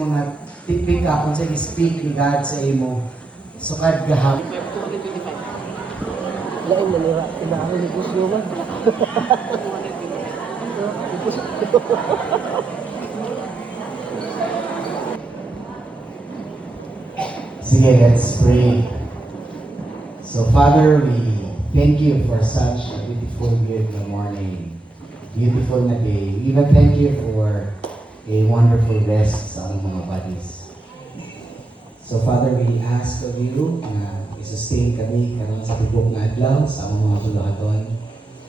mga pick up kung sa speak ni God sa imo sukad gahap. Lain na nila, inahin ni Pusyo man. Sige, let's pray. So Father, we thank you for such a beautiful, beautiful morning. Beautiful na day. We even thank you for a wonderful rest sa among mga bodies. So Father, we ask of you na i-sustain kami karon sa tibok nga adlaw sa among mga buluhaton.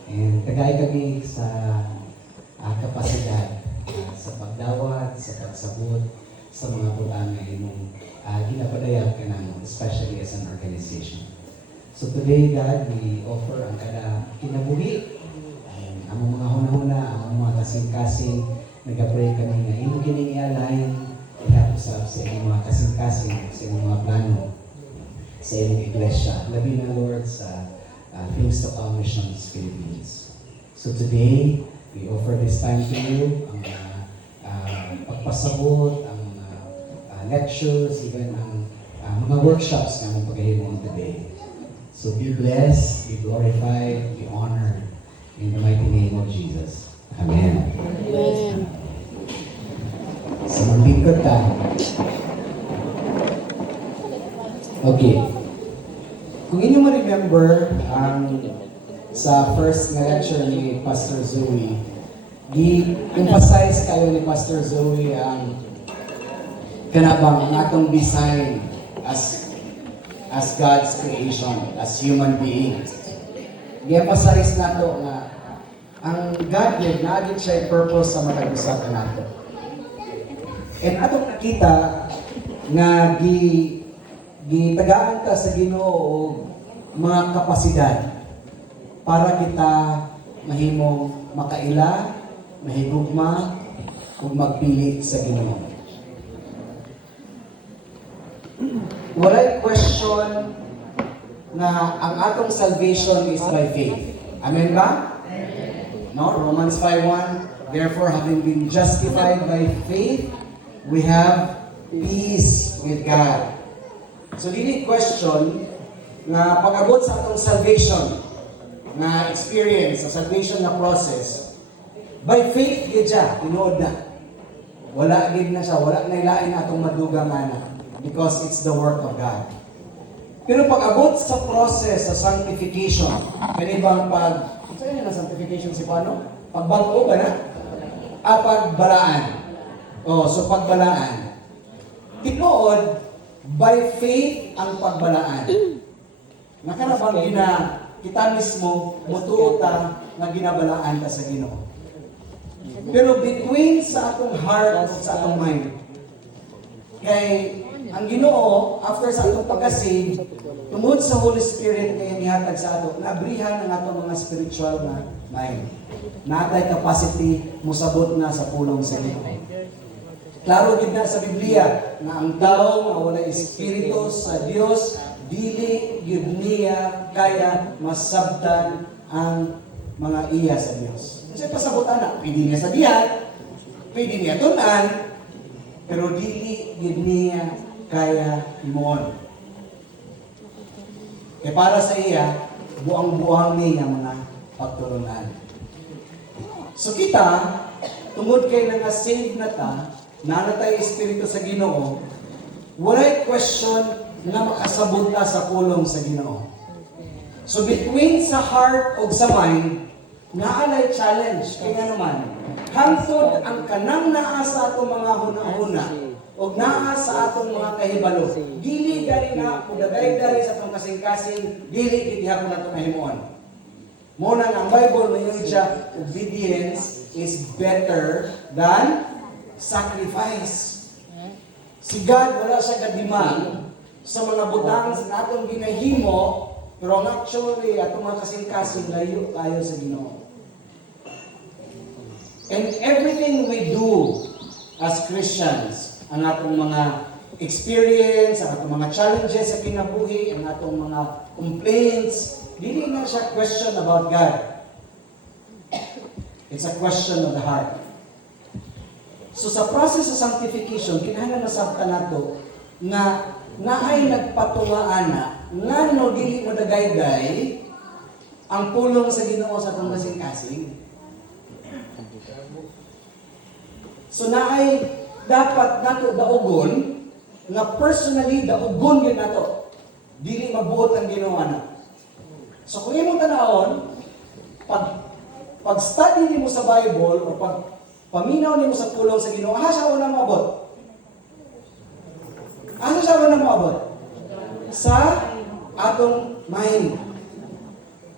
And tagay kami sa kapasidad sa pagdawat, sa pagsabot, sa mga butang na imong ginapadayag ka namo, especially as an organization. So today, God, we offer ang kada kinabuhi, ang mga hunahuna, ang mga kasing-kasing, nag-pray kami na imo gining i-align, ihat usab sa inyong mga kasing-kasing, sa inyong mga plano, sa inyong iglesia. Labi na, Lord, sa Things to Come Missions Philippines. So today, we offer this time to you, ang pagpasabot, ang lectures, even ang mga workshops na mong paghihimong today. So be blessed, be glorified, be honored in the mighty name of Jesus. Amen. Amen. So magbingkod ka. Okay. Kung inyo ma-remember, sa first na lecture ni Pastor Zoe, gi-emphasize kayo ni Pastor Zoe ang kanabang ang atong design as God's creation, as human beings. Gi-emphasize nato nga ang God yun, naagin siya yung purpose sa matag-usapan nato. And atong nakita nga gitagaan ka sa Ginoo og mga kapasidad para kita mahimong makaila, mahigugma, ug magpili sa Ginoo. Walay question na ang atong salvation is by faith. Amen ba? No? Romans 5:1, therefore having been justified by faith, we have peace with God. So dili question na pag-abot sa atong salvation na experience, sa salvation na process, by faith gid siya, tinuod na. Wala gid na siya, wala na ilain atong madugang ana. Because it's the work of God. Pero pag-abot sa process sa sanctification, kanibang sa inyo na sanctification si paano? Pagbago ba na? Pagbalaan. So pagbalaan. Tinood, by faith ang pagbalaan. Nakarabang kita mismo, mutuo ta na ginabalaan ka sa Ginoo. Pero between sa atong heart at sa atong mind, kay ang Ginoo, after sa atong pagka-save, tungod sa Holy Spirit kaya nihatag sa ato, naabrihan ang atong mga spiritual na mind. Natay capacity, musabot na sa pulong sa Ginoo. Klaro din na sa Biblia na ang tao nga wala espiritu sa Dios, dili gyud niya kaya masabtan ang mga iya sa Dios. Kasi pasabutan na, pwede niya sabihan, pwede niya tunan, pero dili gyud niya kaya himon. Kaya para sa iya, buang-buang niya mga pagturunan. So kita, tungod kay nga-save na ta, nanatay espiritu sa Ginoo, walay question na makasabot ta sa pulong sa Ginoo. So between sa heart o sa mind, naalay challenge. Kaya naman, hangtod ang kanang naa sa atong mga hunahuna o naa sa atong mga kahibalo. Dili gani na, kudagay gani sa atong kasing-kasing, dili kitihapon na itong nahimuon. Muna ang Bible, mayroon siya, obedience is better than sacrifice. Si God, wala siya kadimang sa mga butang sa atong ginahimo, pero actually, atong mga kasing-kasing layo tayo sa Ginoo. And everything we do as Christians, ang atong mga experience, ang atong mga challenges sa kinabuhi, ang atong mga complaints, dili na siya question about God. It's a question of the heart. So sa process sa sanctification, kinahanglan masabtan nato nga naay nagpatuwaan na no dili mo dagayday ang pulong sa Ginoo sa atong kasing-kasing. So naay dapat nato daugon nga personally daugon gyud nato. Dili mabuot ang Ginoo ana. So kung imong tanawon, pag-study nimo sa Bible o pag paminaw nimo sa pulong sa Ginoo, asa siya una moabot? Asa siya una moabot? Sa atong mind.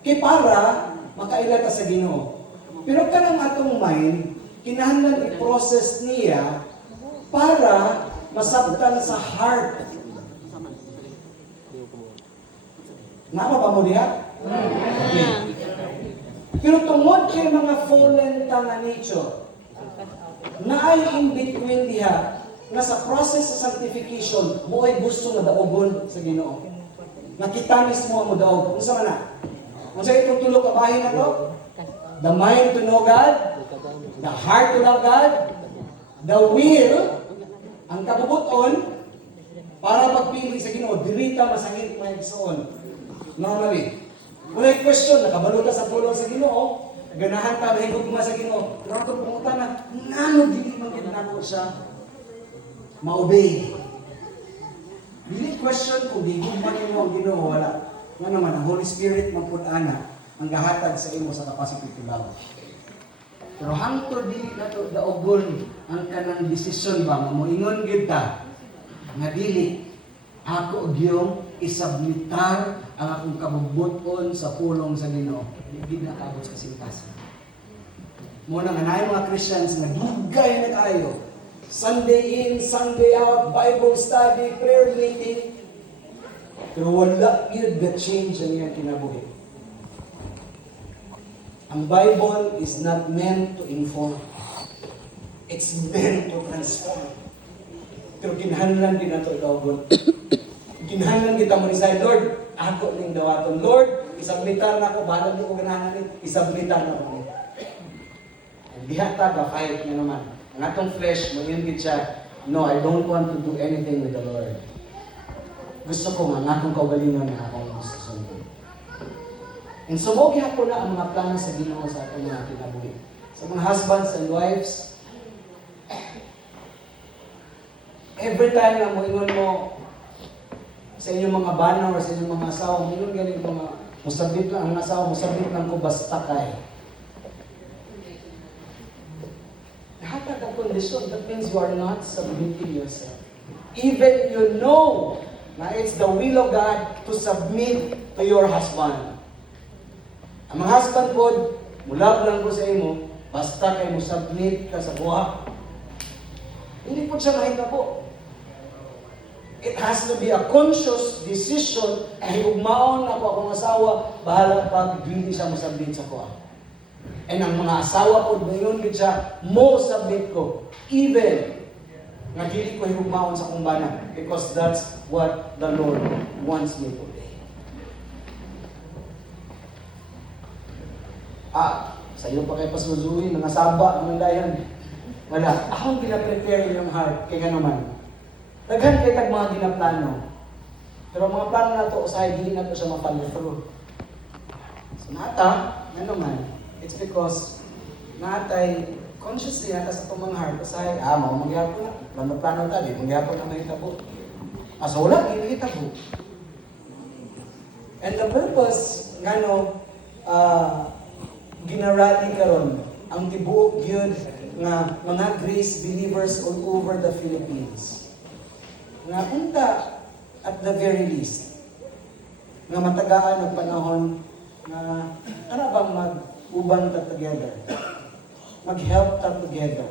Kay para makaila ta sa Ginoo. Pero kanang atong mind, kinahanglan i-process niya para masabtan sa heart. Napa ba mo diha? Okay. Pero tungod kay mga fallen ta nga nature, naay in between diha nga sa process sa sanctification mo ay gusto nga daogon sa Ginoo. Nakita mismo mo daog. Unsa man na? Unsa itong tulo ka bahin na to? The mind to know God, the heart to love God, the will, ang kabubuton para pagpili sa Ginoo. Dirita masangit may igsoon. Normally. Walay question, nakabalo ka sa pulong sa Ginoo, ganahan ka, mahigugma sa Ginoo. Pero ako pumunta na, ngano dili man ginako siya ma-obey. Dili question kung di gugma nimo ang Ginoo, wala. Nga naman, ang Holy Spirit magpud-ana ang gahatag sa imo sa capacity to love. Pero hangtod dili nato daogon ang kanang desisyon ba moingon gyud ta nga dili ako gyung isubmitar ang akong kabubuton sa pulong sa Ginoo. Hindi na kaabot sa kasing-kasing. Muna nga naay mga Christians na dugay na tayo. Sunday in, Sunday out, Bible study, prayer meeting. Pero wala yun the change ang iyang kinabuhi. Ang Bible is not meant to inform. It's meant to transform. Pero kinahanglan din nato ikaw, kinahanglan kita mo resign, Lord, ako ning dawaton. Lord, isubmitar na ko, bahala di ko ganahan ni, isubmitar na ko. Diha ta ba kahit nga naman. Ang atong flesh, mo yun siya, no, I don't want to do anything with the Lord. Gusto ko nga, ang atong kaugalingon na akong gusto sundin. And so, mo po na ang mga plano sa Ginoo sa atong mga kinabuhi. Sa mga husbands and wives, every time na moingon mo sa inyong mga bana or sa inyong mga asawa, moingon galing mga musabit lang ang asawa, musabit lang ko basta kay. Hatag ang kondisyon, that means you are not submitting yourself. Even you know na it's the will of God to submit to your husband. Ang mga husband po, mulab lang ko sa imo, basta kay mo submit ka sa buha. Hindi po siya mahitabo. It has to be a conscious decision na higugmaon ako akong asawa, bahala pag hindi siya mo submit sa buha. And ang mga asawa po, ngayon siya, mo submit ko. Even nga dili ko higugmaon sa kumbana, because that's what the Lord wants me to do. Sa iyo pa kay Pastor Zui, nangasaba ang dayan. Wala. Akong gina-prepare yung heart, kaya naman. Daghan kay tag mga ginaplano. Pero mga plano na to, usahay, dili na to siya mapalya through. So nata, nga naman, it's because natay consciously nata sa itong mga heart, usahay, mau magyapon na. Plano tali, magyapon na mahitabo. So wala, hindi mahitabo. And the purpose, nga no, ginarali karon ang tibuok yun nga mga grace believers all over the Philippines. Nga punta at the very least nga matagaan ang panahon na ano bang mag-uban ta together, mag-help ta together,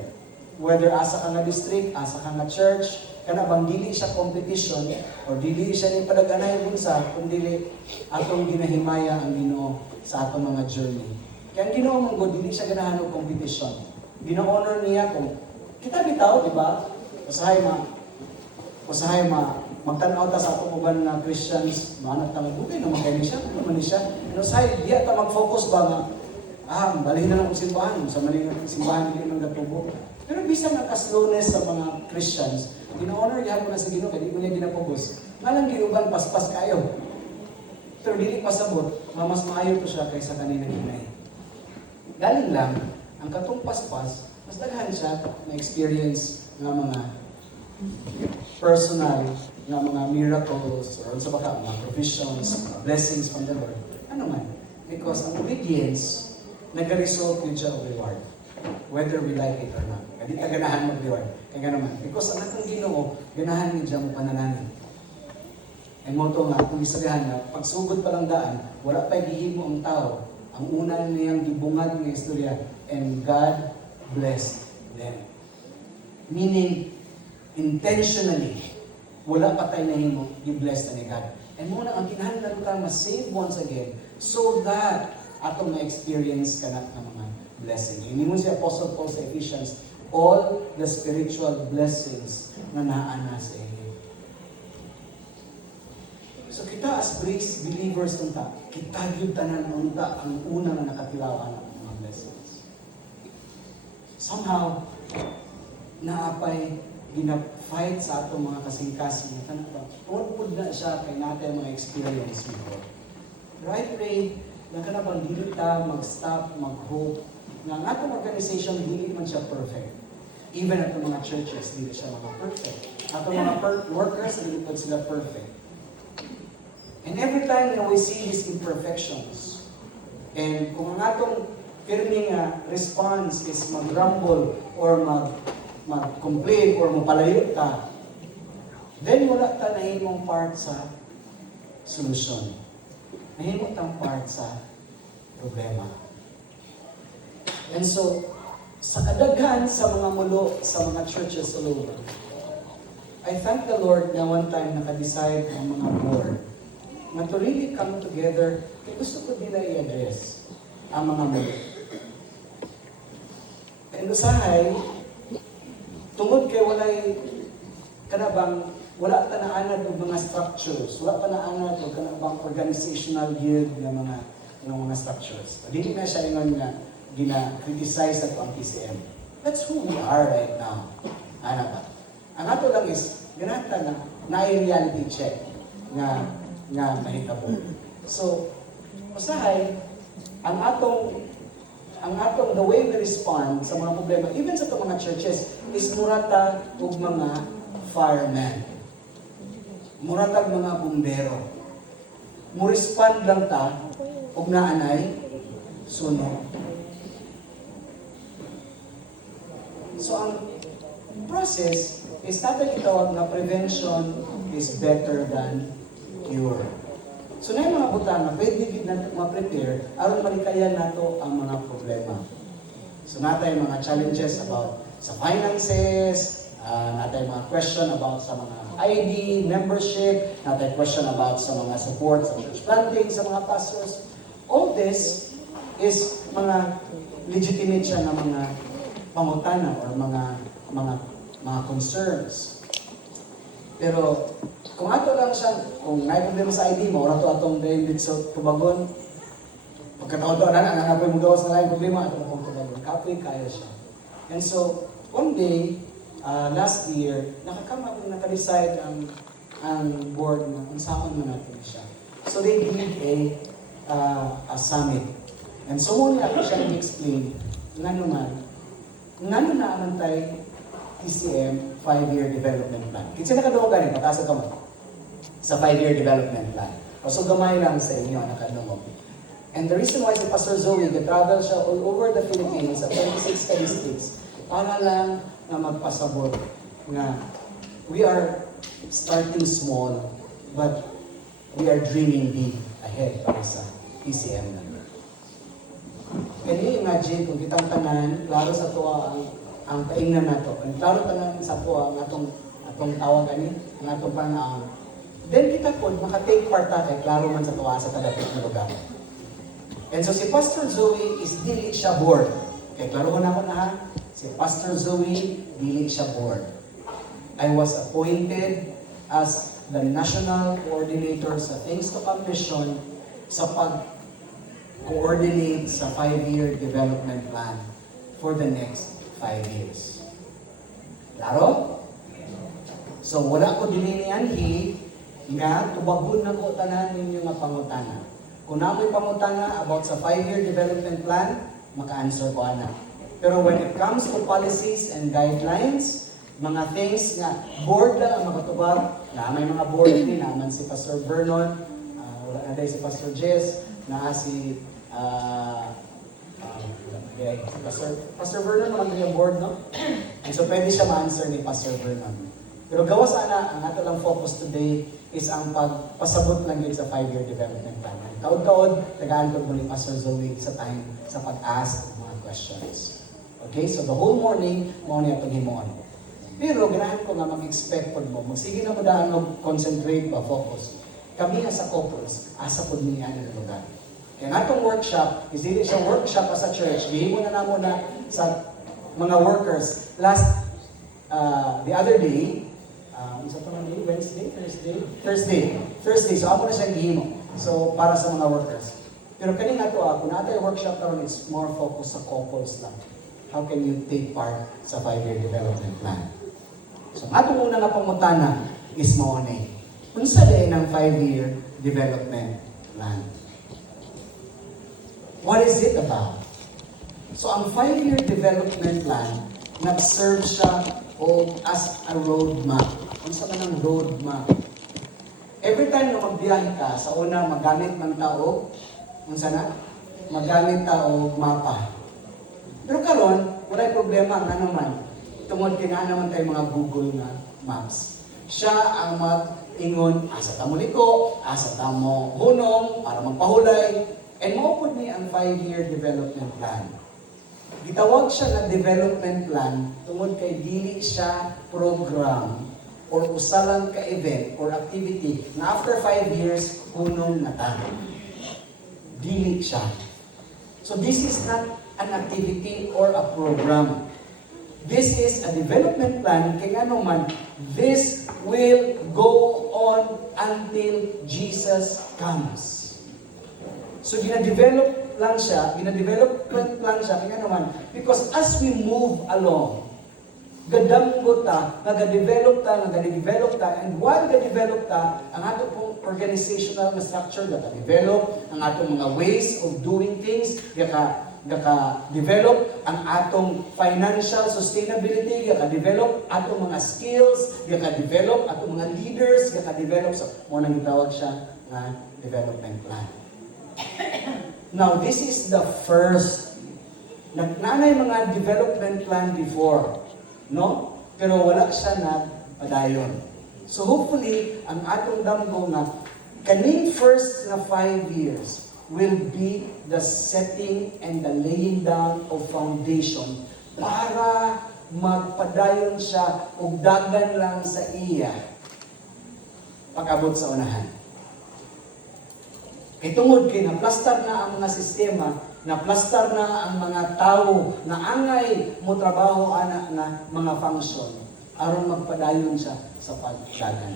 whether asa ka nga district, asa ka nga church, kana bang dili siya competition or dili siya ni padaganay bunsa kundi atong ginahimaya ang Ginoo sa atong mga journey. Kaya ang Ginoo mong God, dili siya ganahan og competition. Gina-honor niya kung kita bitaw, di ba? Usahay magtanaw ta sa atong uban na Christians, manat ta magugay na makay siya, ano man siya. Ano say, diya ta mag-focus ba nga balhin na lang kung simbahan, sa mali ng simbahan hindi man gatubo. Pero bisan ang slowness sa mga Christians, gina-honor gihapon na sa Ginoo kay di mo niya ginapugos. Nga lang giuban paspas kayo. Pero dili pasabot, mas maayo to siya kaysa kanina hinay. Galing lang, ang katong paspas, mas daghan siya na experience ng mga personal nga mga miracles or sa baka mga provisions, mga blessings from the Lord. Ano man? Because ang obedience nag-result yun siya of reward. Whether we like it or not. Hindi ta ganahan mag-reward. Kaya nga naman. Because ang atong Ginoo, ganahan yun siya mo panananin. Ang motto nga, kung isabihan na, pagsugod pa lang daan, wala pa gihimo ang tao. Ang una niyang gibungad ng istorya, and God blessed them. Meaning, intentionally, wala pa tayo nahimo, gi-bless na ni God. And muna, ang kinahanglan ka ma-save once again, so that atong ma-experience ka na ng mga blessing. Hindi mo si Apostle Paul sa Ephesians, all the spiritual blessings na naana sa inyo. So kita as grace believers unta, kita yung tanan unta ang una na nakatilawan ng mga blessings. Somehow, naapay gina-fight sa atong mga kasing-kasing. Tungkol na siya kay natin mga experience before. Pero I pray na kanabang dili ta mag-stop, mag-hope, na ang atong organization dili man siya perfect. Even atong mga churches, dili siya mga perfect. Atong mga workers, dili pa sila perfect. And every time na we see these imperfections, and kung ang atong firming response is mag-grumble or mag-complain or mapalayo ta, then wala ta nahimong part sa solusyon. Nahimong tang part sa problema. And so, sa kadaghan sa mga mulo sa mga churches all over, I thank the Lord na one time naka-decide ang mga board na to really come together, kaya gusto ko nila i-address ang mga mulo. And usahay, tungod kay walay kanabang wala pa naanad og mga structures, wala pa naanad og kanabang organizational guild ng mga structures. Dili na siya ingon nga gina-criticize ato ang PCM. That's who we are right now. Ano ba? Ang ato lang is ganata na reality check nga mahitabo. So, usahay ang atong the way we respond sa mga problema, even sa mga churches, is murata og mga firemen. Muratag mga bumbero. Mo-respond lang ta og naanay sunog. So ang process is natin itawag na prevention is better than cure. So na yung mga butang na pwede din natin ma-prepare aron malikayan nato ang mga problema. So natin yung mga challenges about sa finances, natin mga question about sa mga ID, membership, natin question about sa mga support sa church planting, sa mga pastors. All this is mga legitimate siya na mga pangutana or mga concerns. Pero kung ato lang siya, kung may problema sa ID mo, oras to atong David sa tubagon, pagkataon-taon na nangapoy mo gawas na lang problema, ato na pong tubagon. Kapoy, kaya siya. And so, one day, last year, naka-decide ang board na unsaon man natin siya. So they did a summit. And so muna ako siya i-explain nga naman naman tayo TCM 5-year development plan. Kasi nakadungo ka rin, patasa ka mo sa 5-year development plan. So gamay lang sa inyo, nakadungo. And the reason why si Pastor Zoe, nag-travel siya all over the Philippines sa 26 ka districts para lang na magpasabot nga we are starting small but we are dreaming big ahead para sa TCM na. Can you imagine kung kitang tanan, klaro sa tuwa ang kaingnan nato. Kung klaro tanan sa tuwa ang atong tawag ani, ang atong panahon. Then kita po maka-take part ta kay klaro man sa tuwa sa kadapit na lugar. And so si Pastor Zoe is dili siya board. Okay, klaro na ko na ha. Si Pastor Zoe dili siya board. I was appointed as the national coordinator sa Things to Come Mission sa pag-coordinate sa 5-year development plan for the next 5 years. Klaro? So wala ko din niyanhi nga tubagon na ko tanan ninyo nga pangutana. Kung namoy pangutana about sa 5-year development plan, maka-answer ko ana. Pero when it comes to policies and guidelines, mga things nga board lang ang makatubag, na may mga board din naman si Pastor Vernon, wala na dahil si Pastor Jess, na si Pastor Vernon naman yung board, no? And so pwede siya ma-answer ni Pastor Vernon. Pero gawa sana, ang ato lang focus today is ang pagpasabot lang yun sa 5-year development plan. Taod-taod, tagaan ko ni Pastor Zoe sa time sa pag-ask ng mga questions. Okay? So the whole morning, mo niya pag-himon. Pero ganahan ko nga mag-expect po mo. Magsige na mo daan mag-concentrate ba, focus. Kami nga sa couples, asa po niya ng lugar. Kaya nga itong workshop, is dili siya workshop sa church. Gihimo na namo na sa mga workers. The other day, isa pa man day, Wednesday, Thursday. So ako na siyang gihimo. So para sa mga workers. Pero kani nga to, kung natay workshop karon, it's more focused sa couples lang. How can you take part sa 5-year development plan? So atong una nga pangutana is mao ni. Unsa day ng 5-year development plan? What is it about? So ang 5-year development plan, nag-serve siya as a roadmap. Unsa man ang roadmap? Every time na magbiyahe ka, sa una magamit man tao, unsa na? Magamit tao mapa. Pero karon, walay problema nga naman. Tungod kina naman tayo mga Google nga Maps. Siya ang mag-ingon, asa ta mo liko, asa ta mo hunong, para magpahulay. And maupod ni ang 5-year development plan. Gitawag siya na development plan tungod kay dili siya program or usalang ka event or activity na after 5 years, hunong na ta. Dili siya. So this is not an activity or a program. This is a development plan, kaya ano man, this will go on until Jesus comes. So gina-develop lang siya, gina-development lang siya, kaya ano man, because as we move along, gadamgo ta, nag-develop ta, and while nag-develop ta, ang ato pong organizational na structure, nag-develop, ang atong mga ways of doing things, naka-develop ang atong financial sustainability, naka-develop atong mga skills, naka-develop atong mga leaders, naka-develop, so mo nang itawag siya na development plan. Now, this is the first. Nanay mga development plan before, no? Pero wala siya na padayon. So hopefully, ang atong damgo na kaning first na 5 years, will be the setting and the laying down of foundation para magpadayon siya ug dagan lang sa iya pag-abot sa unahan. Kay tungod kay naplastar na ang mga sistema, naplastar na ang mga tao na angay mo trabaho ana na mga function aron magpadayon siya sa pagdagan.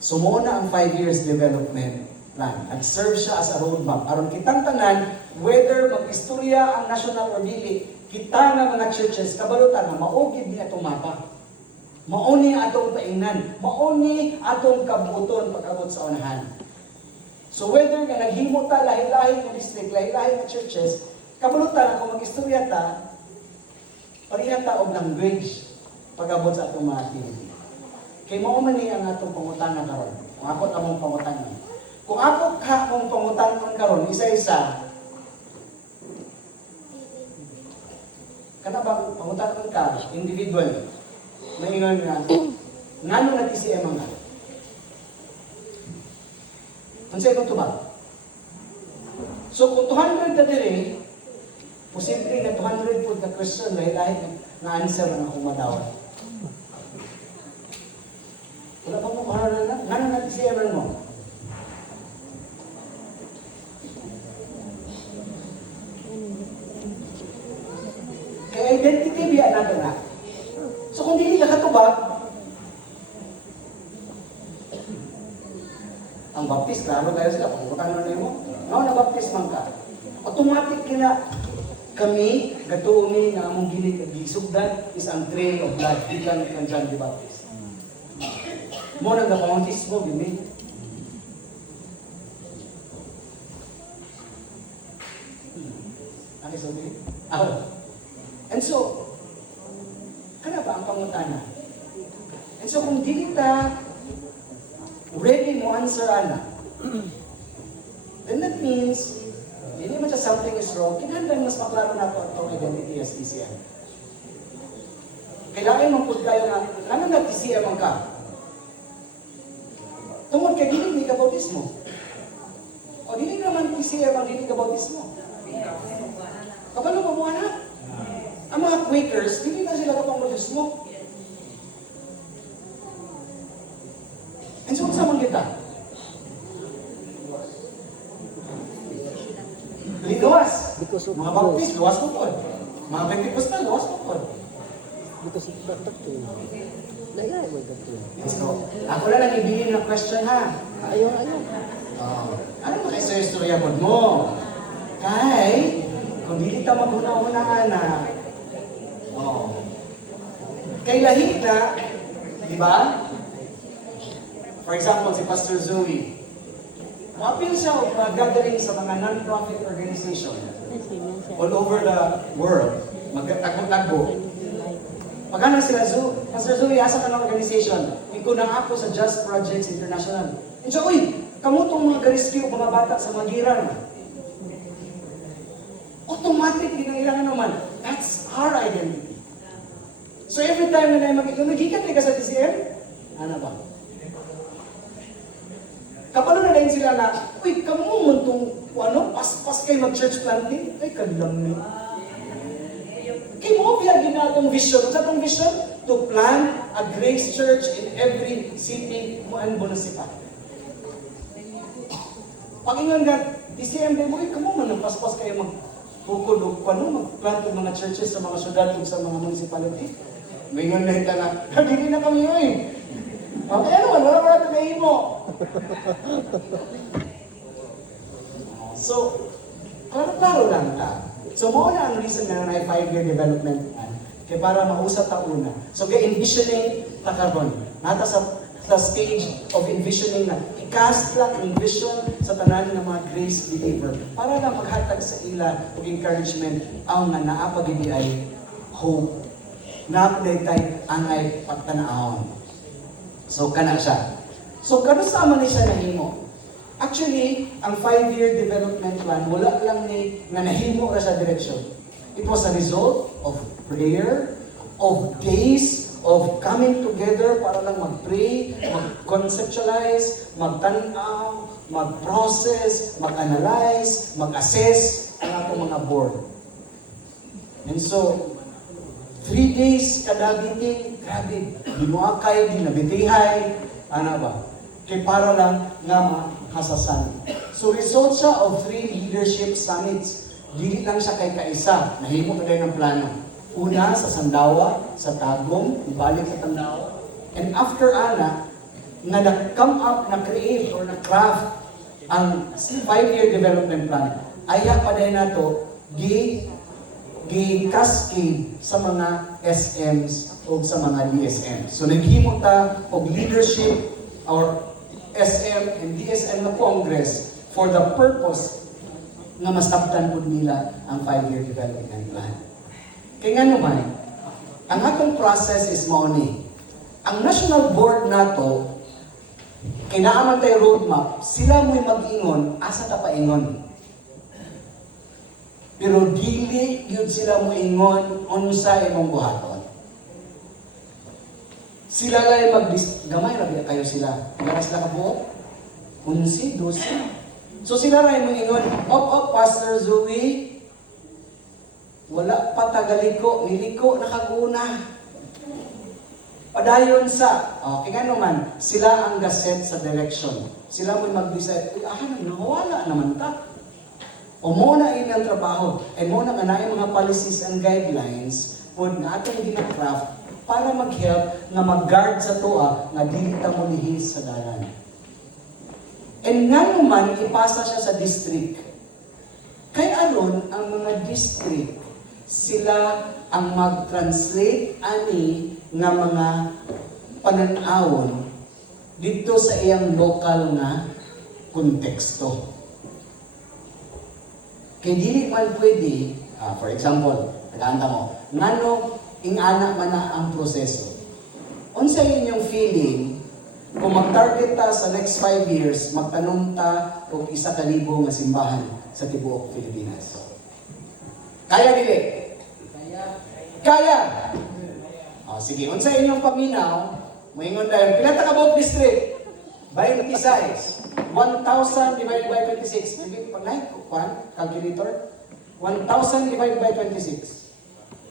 So muna ang 5 years development plan. Nag-serve siya as a roadmap. Aron kitang tanan, whether mag-istorya ang national or dili, kita nga mga churches, kabalutan na maugid ni atong mapa. Mauni atong paingnan. Mauni atong kabuton pag-abot sa unahan. So whether nga naghimo ta lahi-lahi nga district, lahi-lahi nga churches, kabalutan kung mag-istorya ta, pareha ta og language pag-abot sa atong mga activity. Kay mao man ni ang atong pangutana karon. Kung ako among pangutana. Kung ako ka mong pangutana karon isa-isa. Kana ba pangutana ka individual? Maingon nga ngano na TCM nga? Unsay ko tubag? So kung 200 na diri, posible na 200 pud na question lahi-lahi na answer ang akong madawat. Wala pa mo kahalan na? Ngano natin si Evan mo? Kaya identity biya na na. So kung hindi ka katubag, ang baptist, klaro kayo sila, kung utang na mo, no, na-baptist man ka. Automatic kina, kami, gatuon na among gisugdan is ang trail of blood, ikan kang John the Baptist. Mo nang bautismo, gini. Ano sabi? And so, kana ba ang pangutana? And so kung dili ta ready mo answer ana, then that means hindi man siya something is wrong, kinahanglan mas maklaro na ito ang identity as TCM. Kailangan mong pud kayo nga, ano na TCM ang ka? Tungod kay dili ka bautismo. O dili naman TCM ang dili ka bautismo. Kabalo mo na? Ang mga Quakers, dili na sila kapang bautismo. And so, sa mga kita? Luwas. Mga Baptist, luwas mo po. Mga Pentecostal, luwas mo po. Because of that doctrine. Nagaya mo doctrine. So, ako na lang ibigin ng question ha. Ayaw. Ano ba kayo sa istorya mo? Kay, kung dili ka maghuna-una na, kay lahi na, di ba? For example, si Pastor Zoe, ma-appeal siya o mag-gathering sa mga non-profit organization all over the world. Mag-tagbo. Pagkana sila, Pastor Zoe, asa ka ng organization? Ikunang ako sa Just Projects International. And so, kamutong mga rescue mga bata sa Magiran. Automatic, ginailangan naman. That's our identity. So every time na nagikat ka sa TCM, ano ba? Kapalo na din sila na, kamu mo itong, pas kayo mag-church planting? Ay, kalamit. Kaya mo biya ginatong vision. Sa itong vision? To plant a grace church in every city mo ang municipal. Pag-ingon ka, TCM din mo, kamu mo nang pas kayo magpukod o mag-plant ng mga churches sa mga syudad o sa mga municipality. Ngayon na hita na, hindi na kami yun. Okay, ano, wala ito na mo. So, klaro lang ta. So, mo na ang reason na na 5-year development plan. Kaya para mausap ta una. So, kaya envisioning ta karon. Nata sa stage of envisioning na i-cast lang ang vision sa tanan ng mga grace believer para lang maghatag sa ila og encouragement ang nga naapagidi ay hope. Naapagay tay angay pagtanaon. So, kana siya. So, sama ni siya nahimo. Actually, ang 5-year development plan, wala lang ni na nahimo ra sa direksyon. It was a result of prayer, of days of coming together para lang mag-pray, mag-conceptualize, magtanaw, mag-process, mag-analyze, mag-assess ang atong mga board. And so, 3 days kada meeting, grabe, di mo akay, di nabitihay, ano ba? Kaya para lang nga mahasasan. So result siya of 3 leadership summits. Dili lang siya kay kaisa, nahimo na ng plano. Una sa Sandawa, sa Tagum, ibalik sa Sandawa. And after ana, nga na-come up, na-create or na-craft ang 5-year development plan, aya pa din na to, gi-cascade sa mga SMs o sa mga DSM. So naghimo ta og leadership or SM and DSM na Congress for the purpose na masabtan po nila ang 5-year development plan. Kaya nga naman, ang atong process is mo ni. Ang national board nato, kinaaman tayo roadmap, sila mo'y mag-ingon, asa ta paingon. Pero dili yun sila mo ingon unsa imong buhaton. Sila lang gamay ra biya kayo sila. Ganas lang ka buot. 11, 12. So sila ra mo ingon, op Pastor Zoe. Wala pa tagaliko, niliko nakaguna. Padayon sa, kaya naman, sila ang gaset sa direction. Sila mo mag-decide, nawala naman ta. O muna ilang trabaho, and muna nga na mga policies and guidelines po na ating gina-craft para mag-help na mag-guard sa tuwa na dili ta mo lihis sa dalan. And nga naman, ipasa siya sa district. Kay aron ang mga district sila ang mag-translate ani nga mga pananawon dito sa iyang local na konteksto. Kaya dili man pwede, for example, naganda mo, ngano ingana man na ang proseso. Unsa inyong feeling kung mag-target ta sa next 5 years, magtanong ta og 1,000 nga simbahan sa tibuok Pilipinas? Kaya dili? Kaya! Sige, unsa inyong paminaw, moingon tayo, pila ta ka buok district? 26. 1,000 divided by 26. Maybe pag like, calculator. 1,000 divided by 26.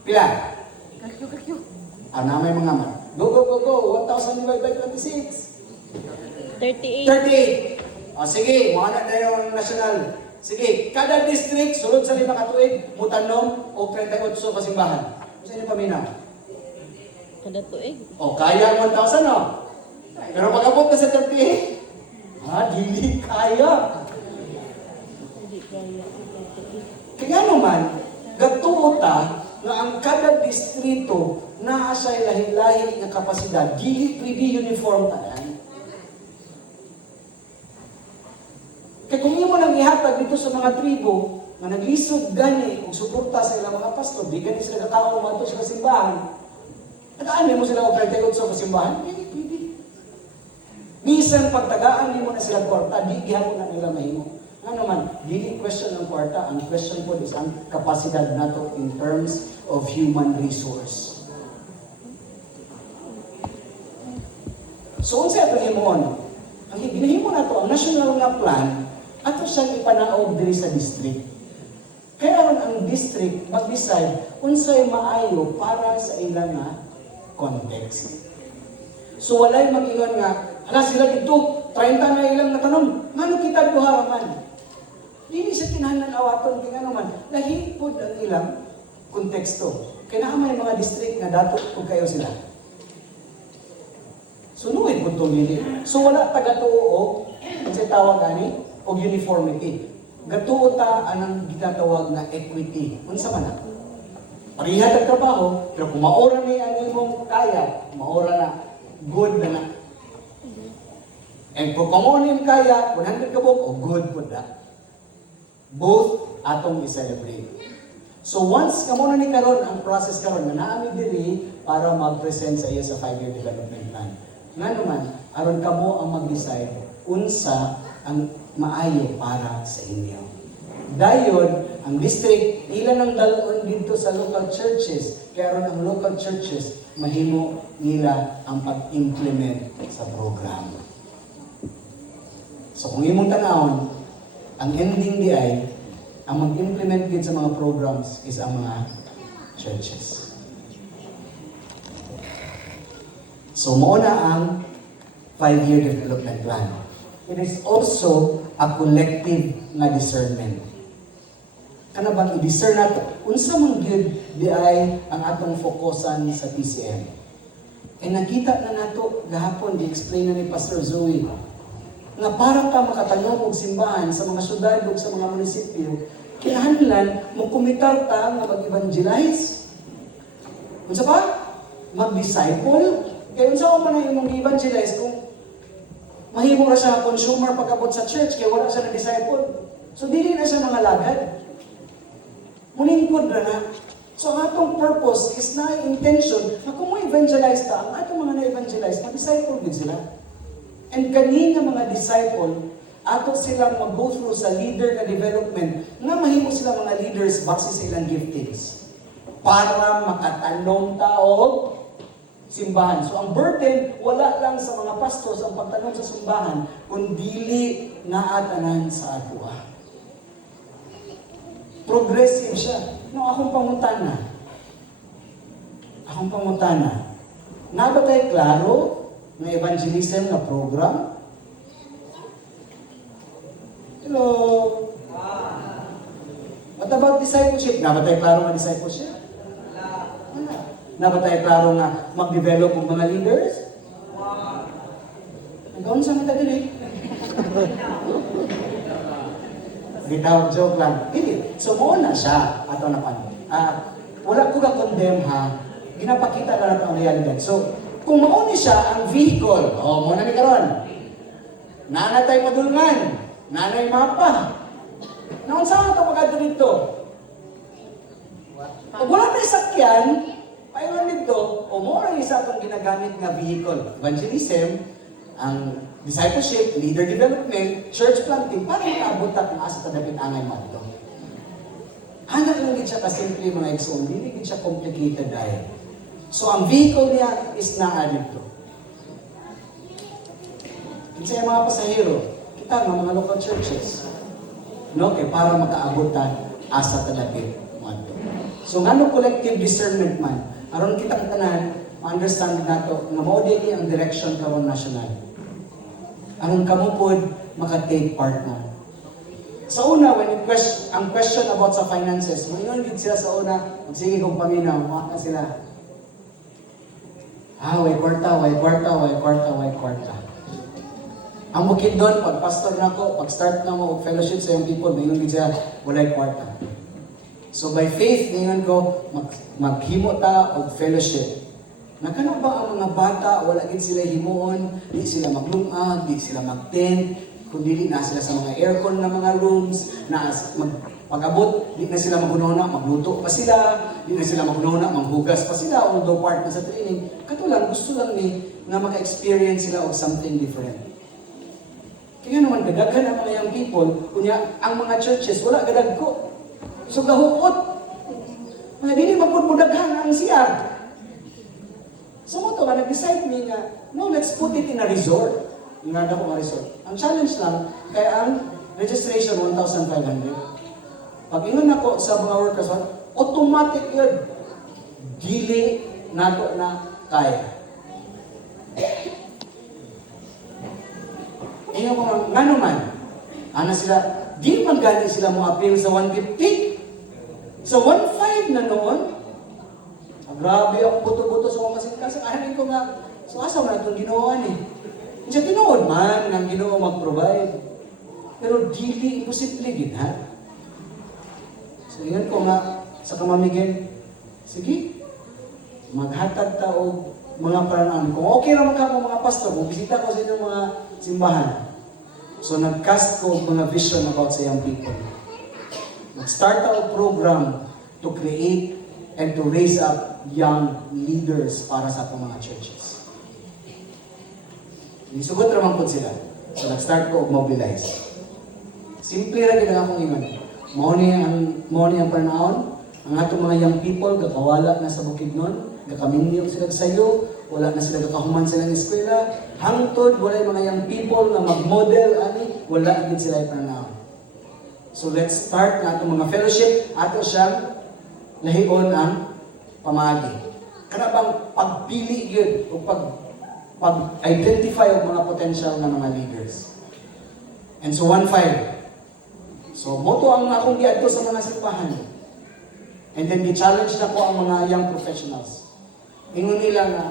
Pila? Namay mga man. Go. 1,000 divided by 26. 38. Sige, mga na tayo ang national. Sige, kada district, sulod sa 5 katuig, mutanong o 38 kasimbahan. Ano inyong paminaw? Kada tuig. Kaya ang 1,000, no? Pero pag-abot ka sa 38, dili kaya. Hindi kaya. Kaya naman, gatuota nga ang kada distrito naa siya lahi-lahi nga kapasidad, dili pwede uniform tanan. Kaya kung imo nang ihatag dito sa mga tribo nga naglisod gani ug suporta sa ilang mga pastor, di gani sila kakao mato sa simbahan. Tagaan mo sila og 38 sa simbahan, dili pwede. Bisan pagtagaan nimo na sila kwarta, di gihapon na nila mahimo. Nga naman, dili question ang kwarta, ang question po is ang kapasidad nato in terms of human resource. So, unsa ito himon? Ang ginahimo nato ang national nga plan, ato siyang ipanaog diri sa district. Kaya ron ang district mag-decide unsay maayo para sa ilang nga context. So, walay mag-ingon nga, sila dito, 30 na ilang natanong, ngano kita duharaman? Dili sa kinahanglan awaton kay ano man, lahi pud ang ilang konteksto. Kaya naa may mga district na dato pud kayo sila. Sunuin pud tong dili. So wala taga-tuo unsay tawag ani og uniformity. Gatuo ta anang ginatawag na equity. Unsa man na? Pareha ta trabaho, pero kung maora ni ang imong kaya, maora na good na na. And kung kamunin kaya, 100 ka o good po na. Both atong i-celebrate. So once kamo na ni karon ang process karon nga naami diri para mag-present sa iyo sa 5-year development plan. Nga naman aron kamo ang mag-decide unsa ang maayo para sa inyo. Dayon ang district ilan ang dalon dito sa local churches kaya aron ang local churches mahimo nila ang pag-implement sa program. So kung imong tanawon, ang ending di ay, ang mag-implement din sa mga programs is ang mga churches. So, muna ang 5-year development plan. It is also a collective na discernment. Kana bang i-discern nato? Unsa man gyud di ay ang atong fokusan sa TCM. Nakita na nato gahapon gi-explain na ni Pastor Zoe na para ka makatanong og simbahan sa mga syudad ug sa mga munisipyo, kinahanglan mo kumitar ta nga mag-evangelize. Unsa pa? Mag-disciple. Kaya unsa man ang imong evangelize kung mahimo ra siya consumer pagabot sa church kaya wala siya na disciple. So dili na siya mga lagad. Muningkod ra na. So ang atong purpose is na intention na kung mo evangelize ta, ang atong mga na-evangelize, mag-disciple din sila. And kanina mga disciple, ato silang mag-go through sa leader na development nga mahimo sila mga leaders base sa ilang giftings para makatanong tao simbahan. So ang burden, wala lang sa mga pastors ang pagtanong sa simbahan, kundi naatanan sa ato. Progressive siya. No, akong pangutana. Na ba tayo klaro na evangelism na program? Hello? What about discipleship? Na ba tayo klaro nga discipleship? Wala. Na ba tayo klaro nga mag-develop ng mga leaders? Gawin sa mga dili. Bitaw, joke lang. Hindi. So, muna siya. Ato na pa. wala ko ka-condemn ha, ginapakita na natin ang realidad. So, kung mauni siya ang vehicle, muna ni karon. Nanay tayo madulngan, nanay mapa. Naon saan ito pagkado dito? Pag wala tayo sakyan, payon dito, muna isa itong ginagamit nga vehicle. Evangelism, ang discipleship, leader development, church planting, para makaabot ang asa tadapit angay mo ito. Handa lang din siya kasimple mga exo, hindi din siya complicated dahil. So ang vehicle niya is na-added to. Kasi yung mga pasahero, kita mga local churches. No? Para makaabot ang asa tadapit mo ito. So nga collective discernment man, aron kita katanan, ma-understand nato nga mao dinhi ang direction karon national. Aron kamo pod maka-take part na. Sa una, ang question about sa finances, mayon gid sila sa una, sige kung paminaw, maka sila. Way kwarta. Ang bukid doon, pag pastor na ako, pag start na mo, fellowship sa yung people, mayon gid sila, walay kwarta. So by faith, ngayon ko, maghimo ta og fellowship. Nakano ba ang mga bata, wala gid sila himuon, di sila maglungag, di sila mag-tent, kundi na sila sa mga aircon na mga rooms, na pag-abot, di na sila magunahuna, magluto pa sila, di na sila magunahuna, maghugas pa sila, although part na sa training. Katulang, gusto lang ni na maka-experience sila of something different. Kaya naman, kadaghan ang mga young people, kunya, ang mga churches, wala gadagko. So, gahukot. Mga dili mapod mo daghan ang siya. So, mo to, nag-decide me nga, no, let's put it in a resort. Nga ako nga resort. Ang challenge lang, kaya ang registration 1,500. Pag ingon ako sa mga workers, automatic yun. Dili nato na kaya. Ngayon ko nga naman, ana sila, di man gani sila mo appeal sa 150. Sa 1.5 na noon, grabe ako buto-buto sa mga kasing-kasing. Ahanin ko nga, so asa na itong ginawa ni? Siya tinuod man ng Ginoo mag-provide. Pero dili imposible gid ha. So ingon ko nga sa kamamigin, sige, maghatag ta og mga paranaan. Kung okay ra man ka mga pastor, kung bisita ko sa inyong mga simbahan. So nag-cast ko og mga vision about sa young people. Nag-start ta og program to create and to raise up young leaders para sa atong mga churches. Isugot raman po sila. So, nag-start ko mobilize. Simple ra gid ang akong ingon. Mao ni ang panahon, ang atong mga young people gakawala na sa Bukidnon, gakaminyo sila sayo, wala na sila gakahuman sa eskwela, hangtod wala mga young people na mag-model ani, wala gid sila panahon. So, let's start na atong mga fellowship ato siyang lahion ang pamagi. Kana bang pagpili gyud o pag-identify ang mga potential na mga leaders. And so, 1.5. So, moto ang akong giadto sa mga simbahan. And then, di-challenge na ko ang mga young professionals. Ingon nila na,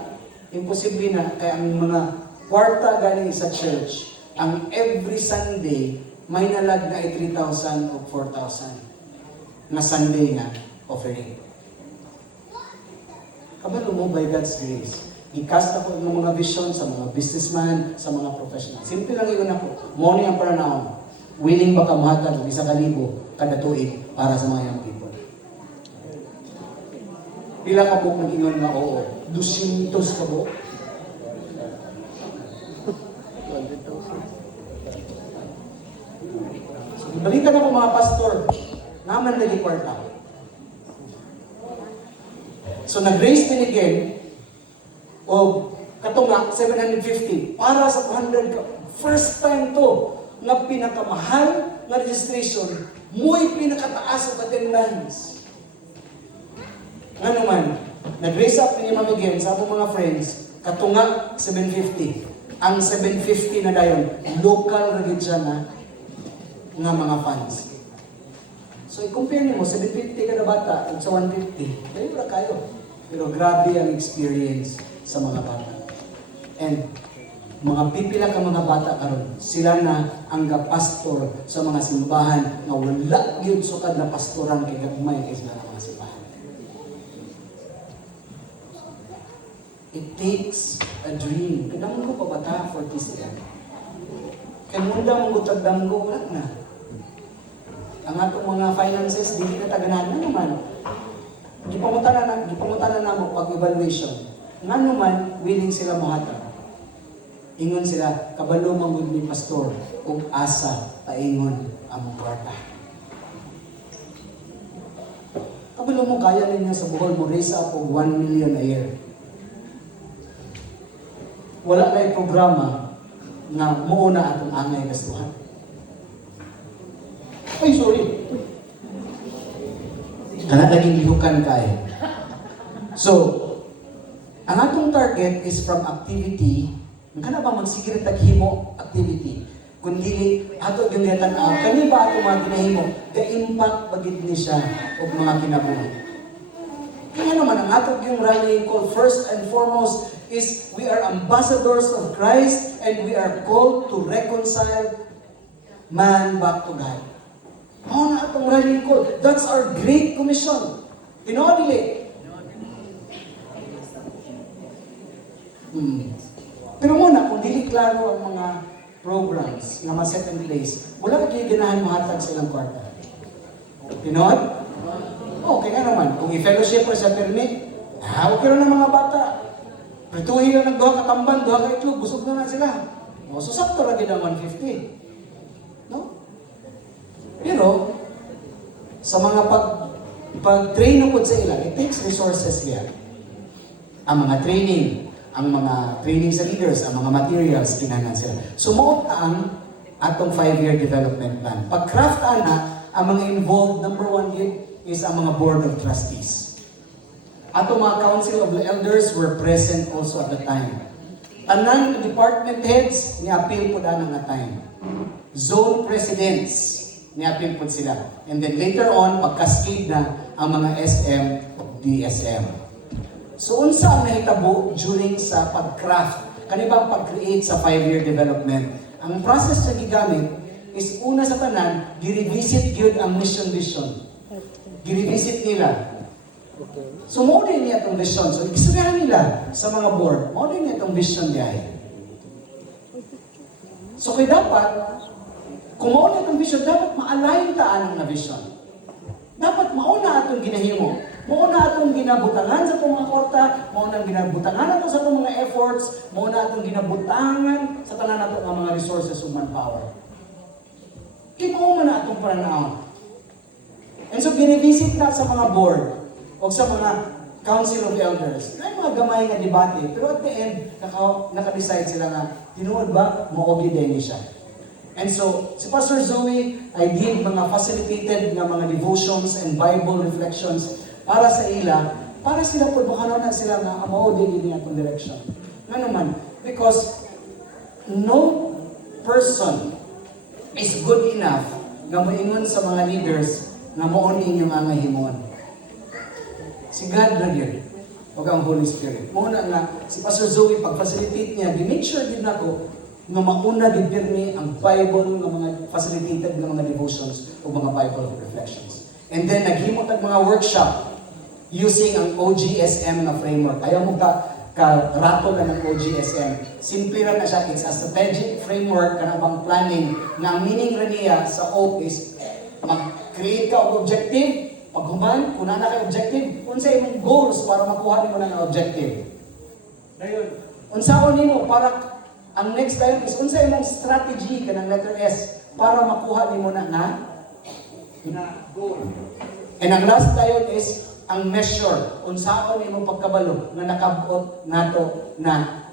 imposible na, kaya ang mga kwarta galing sa church, ang every Sunday, may nalag na 3,000 o 4,000 na Sunday na offering. Kabalo mo by God's grace. I-cast ako ng mga vision sa mga businessman, sa mga professional. Simple lang yun ako. Money ang paranahon. Willing ba ka mahatag ng 1,000 kada tuig para sa mga young people? Pila ka po kung ingon na oo? 200 ka po? 100,000. So, ibalikan ako mga pastor. Naman lagi kwarta. So, nag-raise din again o katunga 750 para sa 200 ka. First time to na pinakamahal na registration, muy pinakataas ang attendance. Nga naman, nag-raise up ni Mami Gem sa akong mga friends, katunga 750. Ang 750 na dayon, local rin siya na nga mga fans. So, i-compare niyo mo, 750 ka na bata at sa 150, kayo ra kayo. Pero grabe ang experience sa mga bata. And mga pipila ka mga bata karon, sila na ang pastor sa mga simbahan na wala gyud sukad na pastoran kay gagmay kay sila ng mga simbahan. It takes a dream. Kadamgo pa bata for TCM. Kaya munda mong gutagdamgo, wala na. Ang atong mga finances, hindi na taganahan na naman. Gipangutanan na mo pag-evaluation. Nga naman, willing sila mohata. Ingon sila, kabalo mangod ni pastor, kung asa, paingon ang kwarta. Kabalo mo, kaya ninyo sa buhol mo, raise up of 1 million a year. Wala kayo programa na muuna atong angay gastuhan. Ay, sorry. Kana naging lihukan kayo. So, ang atong target is from activity. Kana ba magsigiri taghimo activity? Kundi ato yung gatan-aw, kani ba ato mga ginahimo? Ga-impact bagid ni siya og mga kinabuhi. Kaya naman, ang ato yung rallying call, first and foremost, is we are ambassadors of Christ and we are called to reconcile man back to God. Mao na atong rallying call. That's our great commission. Tinodili. Pero muna, kung dili klaro ang mga programs na ma-set in place, wala ka kayo ganahan mahatag sa ilang kwarta. Tinod? Okay nga naman. Kung i-fellowship or sa permit, huwag ka ng mga bata. Prituhin lang ng duha katamban, duha ka itlog, busog na sila. O, so sakto lagi ng 150. No? Pero, sa mga pag-train po sa ilan, it takes resources yan. Ang mga training sa leaders, ang mga materials, kinanan sila. Sumuot ang atong 5-year development plan. Pag-craft na, ang mga involved, number 1 is ang mga board of trustees. Atong mga council of the elders were present also at the time. Tanang department heads, ni-appeal po daan nga time. Zone presidents, ni-appeal po sila. And then later on, pag-cascade na ang mga SM o DSM. So, unsa ang nahitabo during sa pag-craft, kanibang pag-create sa 5-year development? Ang process na gigamit is una sa tanan, gi-revisit yun ang mission vision. Gi-revisit nila. So, mo din niya itong vision. So, ikisabihan nila sa mga board, mo din niya itong vision niya. So, kaya dapat, kung mo na itong vision, dapat ma-align taan ang vision. Dapat mauna atong ginahimo. Mauna atong ginabutangan sa itong mga kwarta, mauna ginabutangan atong sa itong mga efforts, mauna atong ginabutangan sa tanan nato ng mga resources of manpower. Kaya mauna na atong pananaw. And so, ginivisit na sa mga board o sa mga council of elders. May mga gamay nga debate, pero at the end, naka-decide sila na, tinuod ba, maogi din siya. And so, si Pastor Zoe, I did mga facilitated na mga devotions and Bible reflections para sa ila, para sila po, baka na sila na amaogi din niya itong direction. Nga naman, because no person is good enough na moingon sa mga leaders na moon inyong angahimon. Si God na din, o ang Holy Spirit. Muna nga, si Pastor Zoe, pag-facilitate niya, di-make sure din ako na mauna din pirmi ang Bible ng mga facilitated ng mga devotions o mga Bible reflections. And then, naghimot ang mga workshop using ang OGSM na framework. Ayaw mo ka-rato na ng OGSM. Simple na siya. It's a strategic framework ka bang planning na ang meaning rin niya sa O is mag-create ka og objective. Paghuman, kung na kayo objective, unsa imong goals para makuha nimo na objective. Dayon, unsaon nimo para ang next time is unsa imong strategy kanang letter S para makuha nimo na goal. And ang last dayon is ang measure. Unsaon imong pagkabalo na nakabot nato na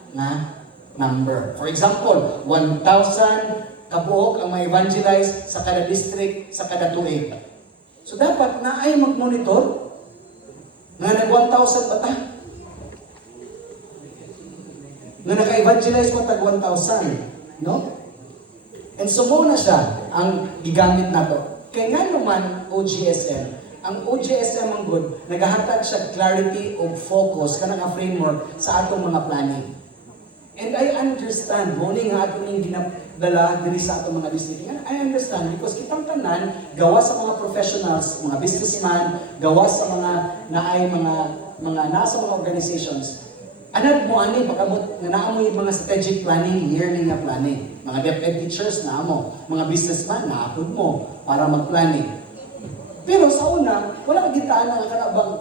number. For example, 1,000 kabuok ang ma-evangelize sa kada district sa kada tuig. So dapat na ay mag-monitor nga nag-1,000 ba ta? Na naka-evangelize mo tag 1,000. No? And so muna siya ang gigamit nato. Kaya nga naman OGSM, ang OGSM ang good, nagahatag siya clarity o focus kanang framework sa atong mga planning. And I understand, muna nga atong yung ginadala diri sa atong mga district. I understand because kitang tanan, gawa sa mga professionals, mga businessman, gawa sa mga naay mga nasa mga organizations, Anad mo ani pagabot nga naa mo yung mga strategic planning, yearly nga planning. Mga DepEd teachers na mo, mga businessman na apod mo para mag-planning. Pero sa una, wala ka gitaan ang kanabang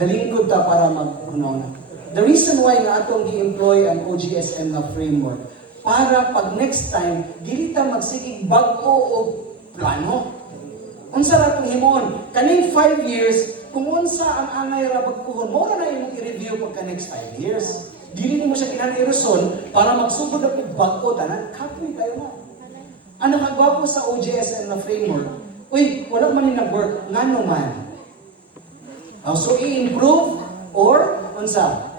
galingkod ta para mag-una. The reason why nga atong gi-employ ang OGSM na framework para pag next time dili ta magsigig bag-o o plano. Unsa ra tong himon? Kaning 5 years kung unsa ang angay ra pagkuhon, mo na imong i-review pagka next 5 years. Dili nimo siya kinahanglan i-reson para magsugod na pug bag-o tanan. Kapoy kayo na. Ang nakagwapo sa OGSM na framework, uy, wala man ni nag-work, ngano man. So i-improve or unsa?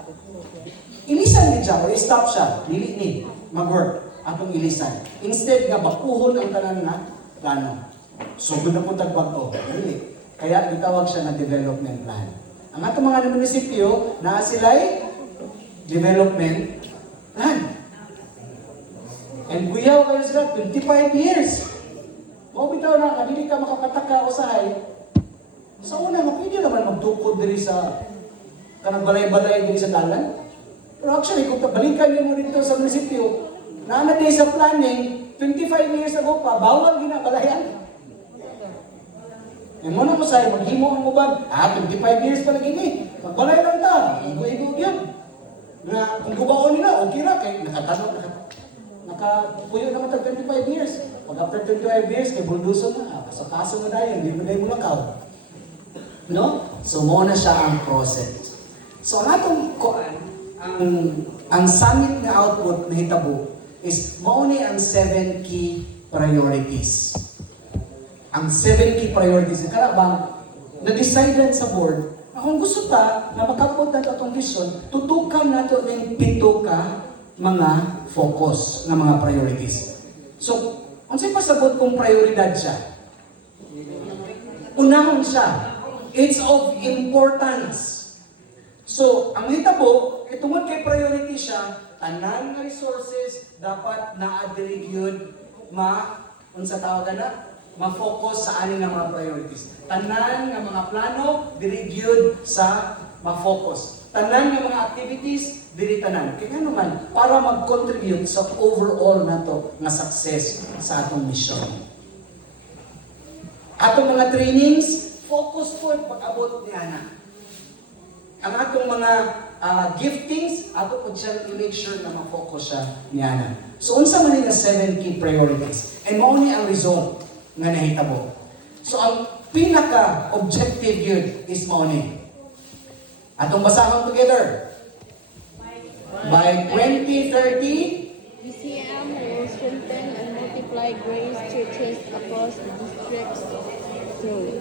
Ilisan ni siya or i-stop siya. Dili ni mag-work atong ilisan. Instead nga bakuhon ang tanan nga plano. Sugod na po tagbag-o. Dili. Kaya gitawag siya na development plan. Ang atong mga munisipyo, naa sila'y development plan. And kuyaw kayo sila, 25 years. Mao bitaw na, dili ka makapataka usahay. Sa una, pwede naman magtukod diri sa kanang balay-balay diri sa dalan. Pero actually, kung balikan niyo mo dito sa munisipyo, naanad sa planning, 25 years ago pa, bawal ginabalayan. Yung muna mo sa'yo, maghimo ang ubag. 25 years pa lagi ni. Magbalay lang ta. Igo-igo yun. Na, kung gubaon nila, okay ra. Kaya nakapuyo naman tag 25 years. Pag after 25 years, kay bulduso na. Paso-paso na dahil, hindi mo na yung mulakaw. No? So, muna siya ang process. So, ang atong ang summit na output na hitabo is mauni ang 7 key priorities. Ang 7 key priorities na karabang na-decided sa board na kung gusto ta na makapot na itong vision, tutukan nato ng 7 ka mga focus na mga priorities. So, ang sa'yo pasabot kung prioridad siya? Unahon siya. It's of importance. So, ang hitabo, itungod kay priority siya, tanan nga resources dapat na-adrig yun unsa tawagan na? Ma-focus sa aning nga mga priorities. Tanan nga mga plano, diri gyud sa ma-focus. Tanan nga mga activities, diri tanan. Kaya naman, para mag-contribute sa overall nato nga success sa atong mission. Atong mga trainings, focus po pag-abot ni Ana. Ang atong mga giftings, ato po siya i-make sure na ma-focus siya ni Ana. So, unsa man nga 7 key priorities? And mao ni ang result nga nahitabo. So, ang pinaka-objective yun is mao ni. Atong basahon together. By 2030, DCM will strengthen and multiply grace churches across the districts through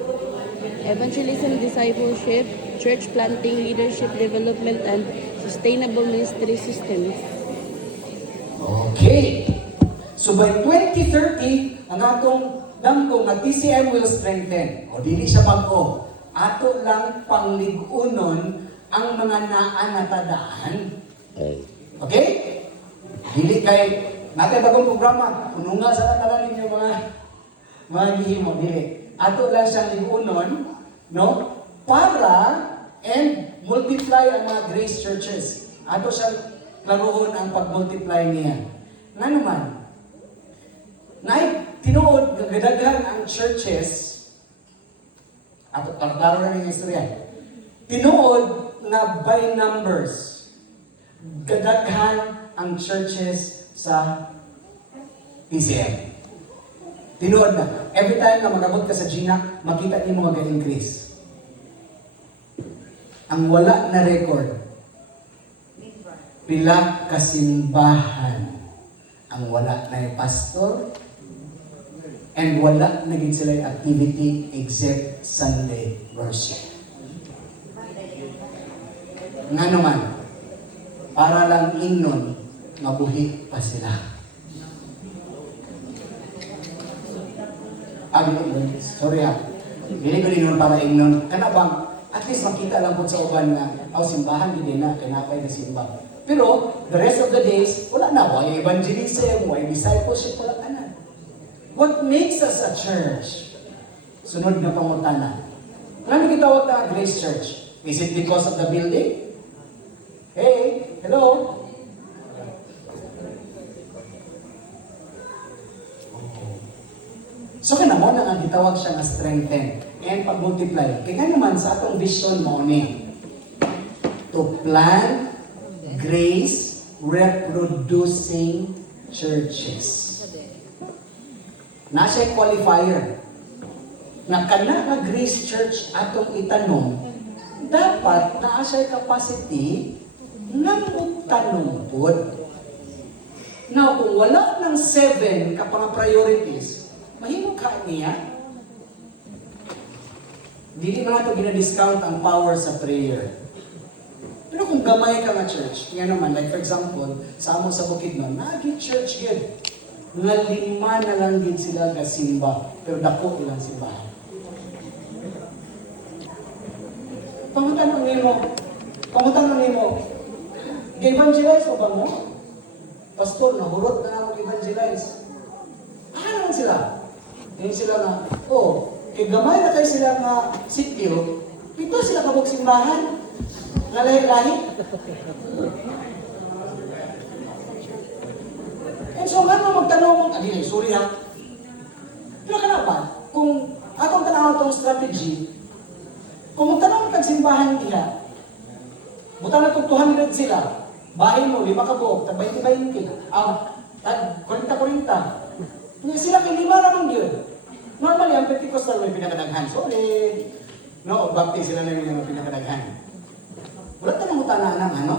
evangelism, discipleship, church planting, leadership development, and sustainable ministry systems. Okay. So by 2030, ang atong dangko nga TCM will strengthen. O dili siya bag-o. Ato lang pangligunon ang mga naanatadaan. Okay? Dili kay natin bagong programa. Kuno nga sa katalan ninyo mga gihimo. Dili. Ato lang siyang ligunon, no? Para and multiply ang mga grace churches. Ato siyang klaruhon ang pag-multiply niya. Nga naman, tinuod, gadaghan ang churches, ato tartaro na ng istorya, tinuod na by numbers, gadaghan ang churches sa PCM. Tinuod na. Every time na magabot ka sa GNAC, makita niyo mga increase. Ang wala na record, pila kasimbahan ang wala na yung pastor, and wala na gid sila yung activity except Sunday worship. Nga naman, para lang ingnon, mabuhi pa sila. Sorry ha. Hindi ko rin para ingnon. Kana bang, at least makita lang po sa uban na, simbahan, hindi na, kinapay na simba. Pero, the rest of the days, wala na. Why evangelism, why discipleship, wala ka na. What makes us a church? Sunod na pangutana. Ano gitawag na Grace Church? Is it because of the building? Hey, Hello? So kaya mo na nga gitawag siya nga strengthen and pag-multiply. Kaya naman sa atong vision mo ni to plant, grace, reproducing churches. Na siya qualifier. Na kana nga Grace Church atong itanong, dapat naa siya capacity ng magtanong pod. Now, kung wala ng 7 ka mga priorities, mahimo ka niya. Dili na ito ginadiscount ang power sa prayer. Pero kung gamay ka nga church, nga naman, like for example, sa amon sa Bukidnon, nagi church yun. Nga 5 na lang din sila kasimba, pero dako ilang simbahan. Pangutanong nimo, ga-evangelize mo ba mo? Pastor, nahurot na ako evangelize. Ano naman sila? Hindi sila na, kay gamay na kayo sila nga sityo, ito sila kabog simbahan. Nga lahi-lahi. And so, nga naman magtanong mo, sorry ha. Pero ka na ba, kung akong tanaw itong strategy, kung magtanong kang simbahan diha, buta na itong 200 sila, bahay mo, 5 ka buok, tag 20-20, tag 40-40. Nga sila kay 5 naman yun. Normally, ang Pentecostal may pinakadaghan. Sorry. No, baptist sila na yung pinakadaghan. Wala tanong mo tanaan ng ano?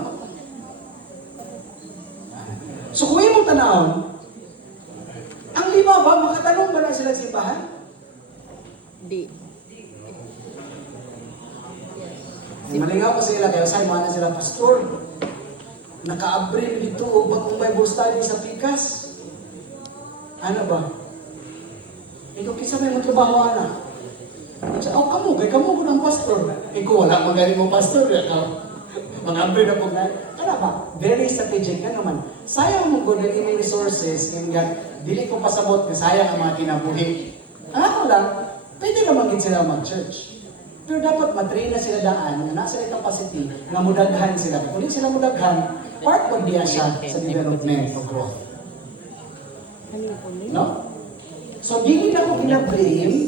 So kung yung tanawon, ang 5 ba, makatanong ba na sila sa simbahan? Di. Malingaw ko sila, kaya saan na sila, Pastor, naka-abril dito, o bagong Bible study sa Pikas. Ano ba? Ikaw, kisa may matrabaho na. Kamu ko ng pastor. Ikaw, wala magaling mo pastor. Mag-abril na po na. Kaya ba? Very strategic ka naman. Sayang mo ko na yung resources, and dili ko pasabot na sayang ang mga kinabuhi. Ano lang, pwede naman din sila mag-church. Pero dapat matrain na sila daan na nasa capacity na mudaghan sila. Kung hindi sila mudaghan, part of niya siya sa development of growth. No? So, hindi na ko kina-blame